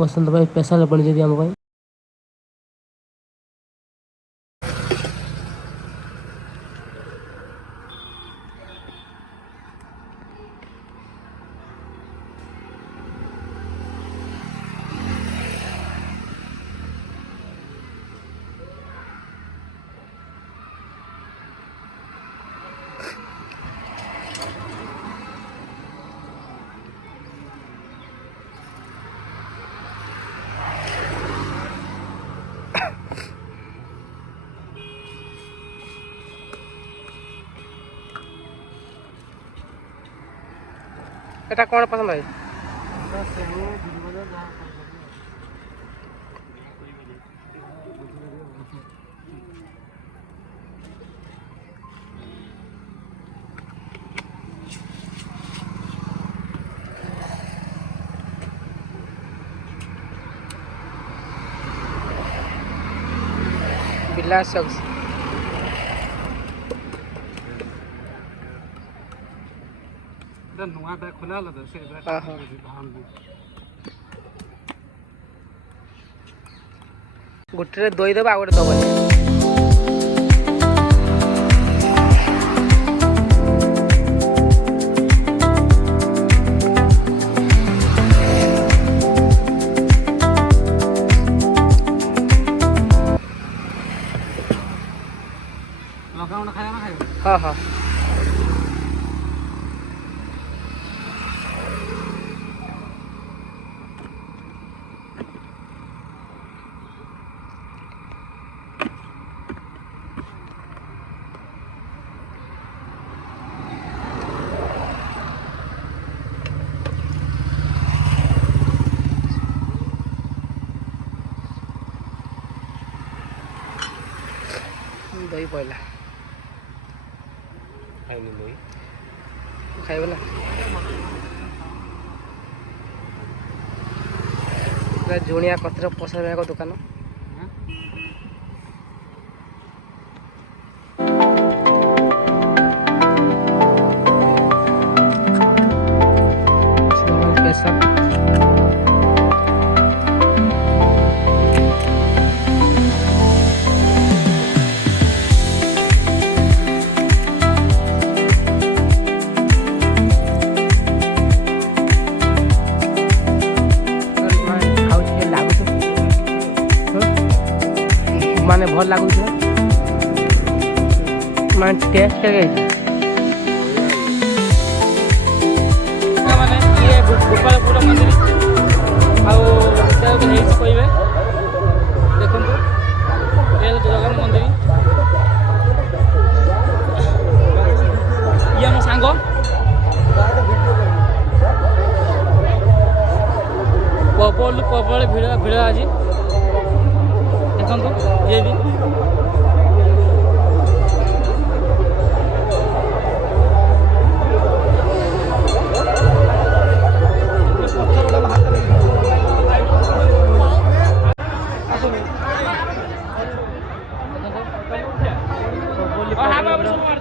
पसंद भाई स्पेशल बन जाए आम भाई এটা কোন পছন্দ হয় बिल्ला सॉक्स नुआटा खोला ल से गोटे दई देबा गोटे दबनी लगाउन खाया ना खायो हां हां दही पहला खाइबे दही खाइबे ना जुनिया कथर पसंद है दुकान माने भल लागुछ मान टेस्ट के माने ये गोपालपुर मंदिर आउ से कहबे देखो ये जगन मंदिर ये हम सांग प्रबल भिड़ आज देखो ये भी हाँ